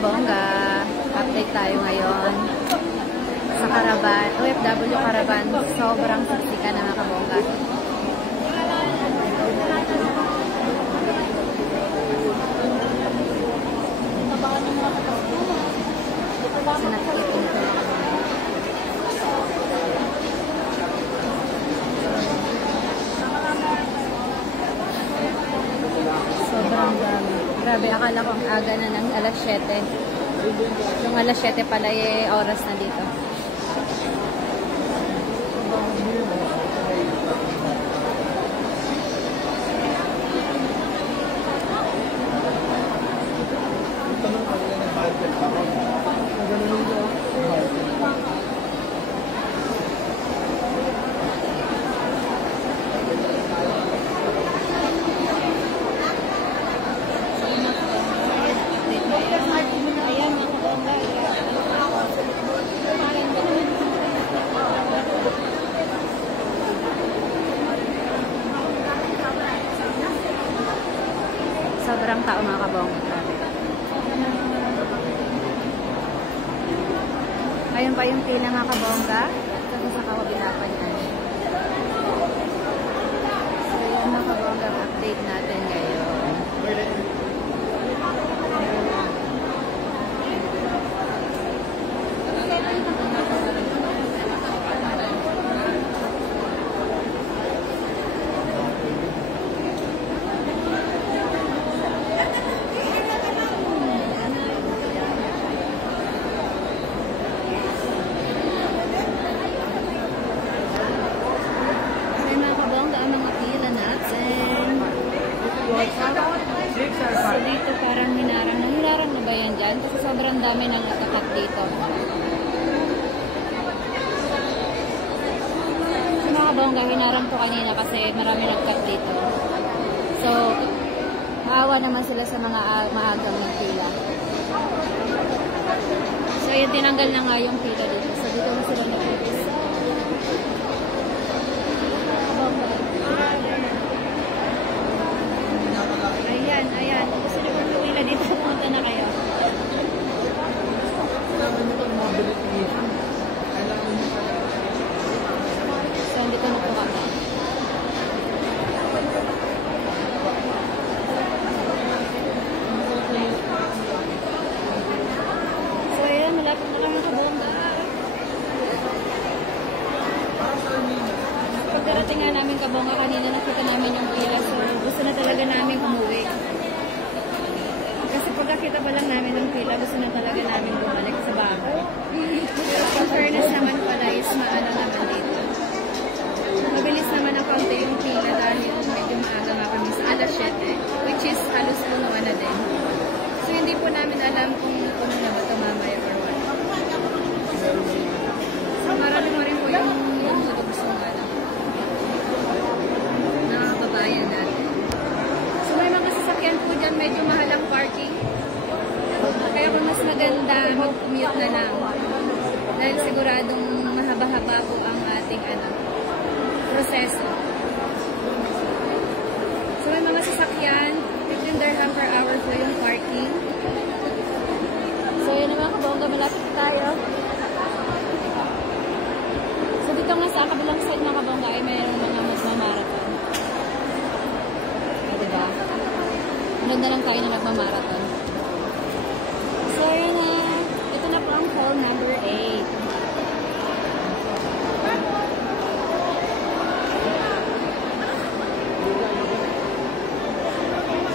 kabongga, update tayo ngayon sa Caravan, OFW Caravan. Sobrang siksikan na mga kabongga. Sa nakikitin ko na kabongga. Sobrang dami. Grabe, akala ko ang aga na ng alas 7. Yung alas 7 pala oras na dito. Sobrang tao mga kabongga. Ayun pa yung pila mga kabongga. Kasi sa kawabilapan yan. So yun mga kabongga, update natin ngayon. So dito parang hinarang na ba yan dyan? Kasi sobrang dami ng nakakat dito. So mga kabongga, hinarang to kanina kasi marami nagkat dito. So, maawa naman sila sa mga maagang ng pila. So yun, tinanggal na nga yung pila dito. So dito na sila nag-focus. Ayan. Gusto nyo kong lumila dito. Pumunta na kayo. So, hindi ko na po kami. So, ayan. Malapit na kami kabongga. Pagkarating nga namin kabongga kanina, nakita namin yung pila. So, gusto na talaga namin umuwi. Kasi pagkakita pa lang namin ng pila, gusto na talaga namin bumalik sa bahay. In fairness naman pala is maano naman dito. Mabilis naman ang kaunti yung pila dahil medyo maaga nga kami sa alas 7, which is halos punuan na din. So hindi po namin alam kung puno na ba ito mamaya or what. So marami mo rin po yung gusto nga lang na babayan natin. So may mga sasakyan po dyan, medyo mahal ang parking. Kaya po mas maganda mag-commute na lang. Dahil siguradong mahaba-haba po ang ating proseso. So may mga sasakyan, 15 dirham per hour po yung parking. So yun naman kabongga, malapit tayo. So dito nga sa kabilang side mga kabongga ay mayroon mga magmamarathon. Diba? Maganda lang tayo na nagmamarathon. So, yun na. Ito na po ang hall number 8.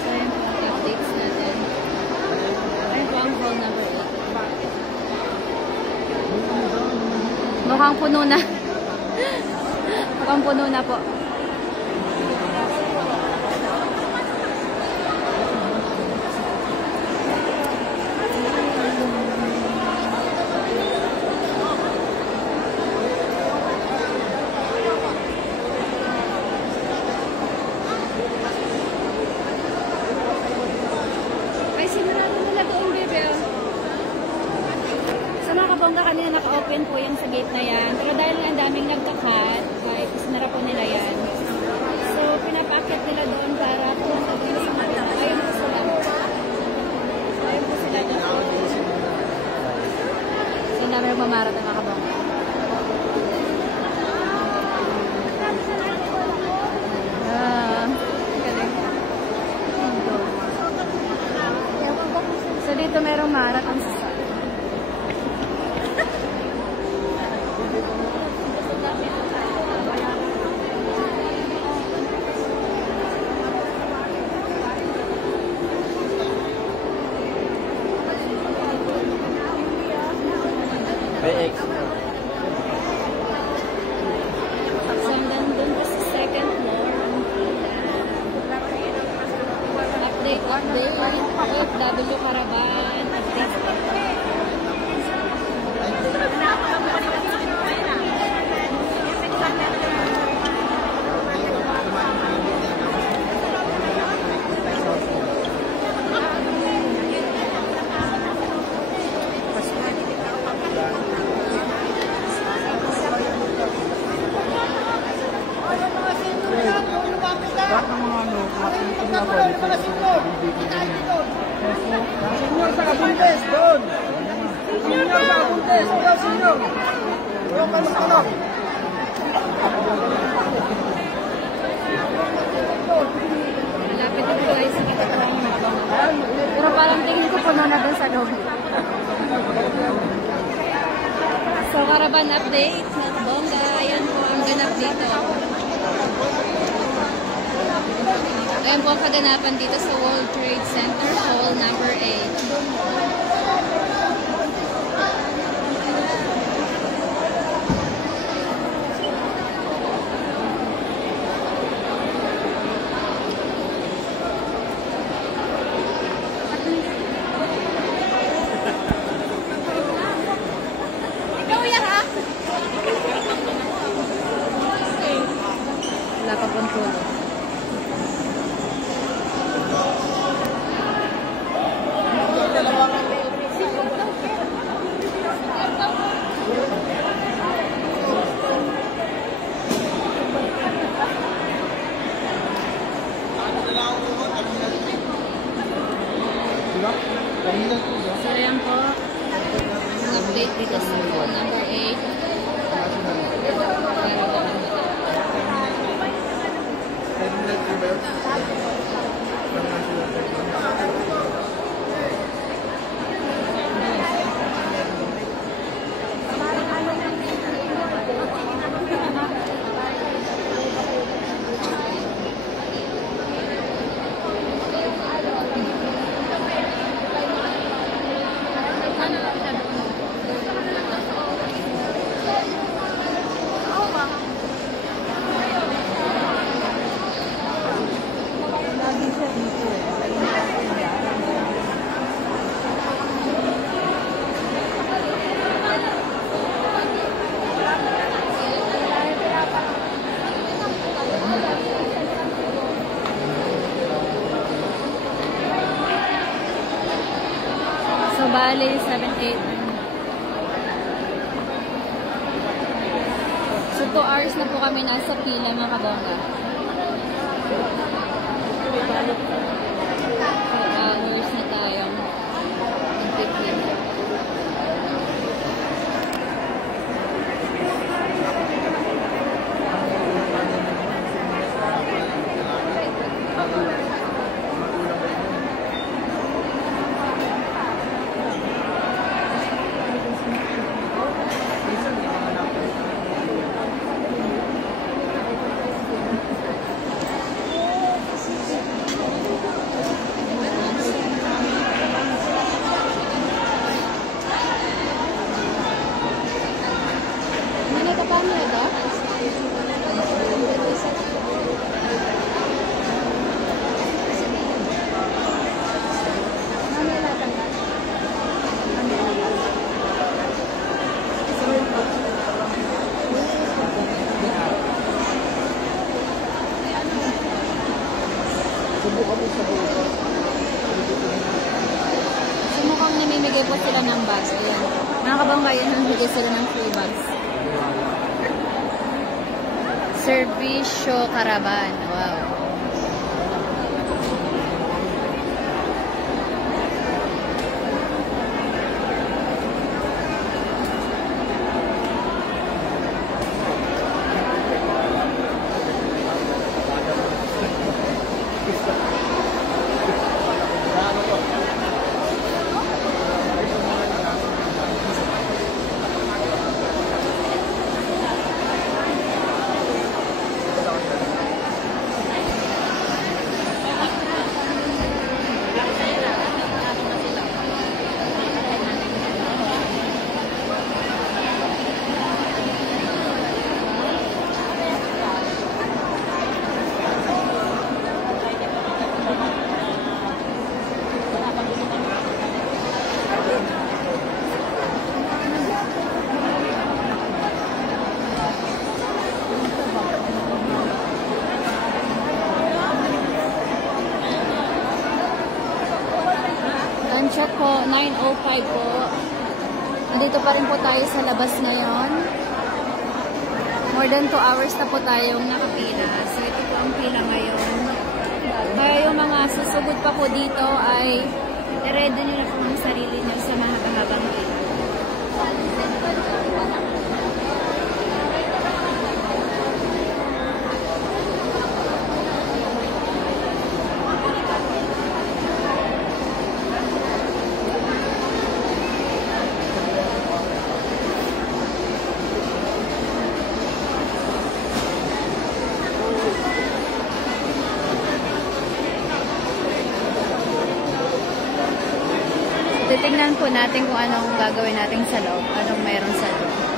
So, yun po ang updates natin. Ayun po ang hall number 8. Mukhang puno na. Mukhang puno na po. Kabongga kanina naka-open po yan sa gate na yan. Pero dahil ang daming nagkakat, ay sinara po nila yan. So, pinapakit nila doon para pumunta din sa mga. Ayun po sila. Ayun po sila doon. dami nagmamarathon mga kabongga. So dito merong marathon sa Sal. So nandun ko sa second floor. Update. OFW Caravan. Senyor sa Abundes, doon! Senyor sa Abundes, doon, senyor! Doon kayo magtanong. Malapit na po ay sa katapuan mga kabongga. Pero parang tingin ko puno na dun sa loob. So, Caravan update mga kabongga. Ayan po ang ganap dito. Ayan po ang kaganapan dito sa World Trade Center, Hall number 8. Wala pa pong tulo. So, yan po. Ang update dito sa Hall number 8. So, bali, 7-8. So, 2 hours na po kami nasa pila, mga kabongga. 2 hours na tayo. Nagpipila. So, mukhang namimigay po sila ng bags. Ayan. Mga kabangga, yun, namimigay sila ng free bags. Servisyo Caravan. Wow. check po, 9:05 po. Nandito pa rin po tayo sa labas ngayon. More than 2 hours na po tayong nakapila. So, ito po ang pila ngayon. Kaya yung mga susugod pa po dito ay i-ready nyo na po ang sarili nyo sa mahaba-habang pila. Titignan po natin kung anong gagawin natin sa loob, anong meron sa loob.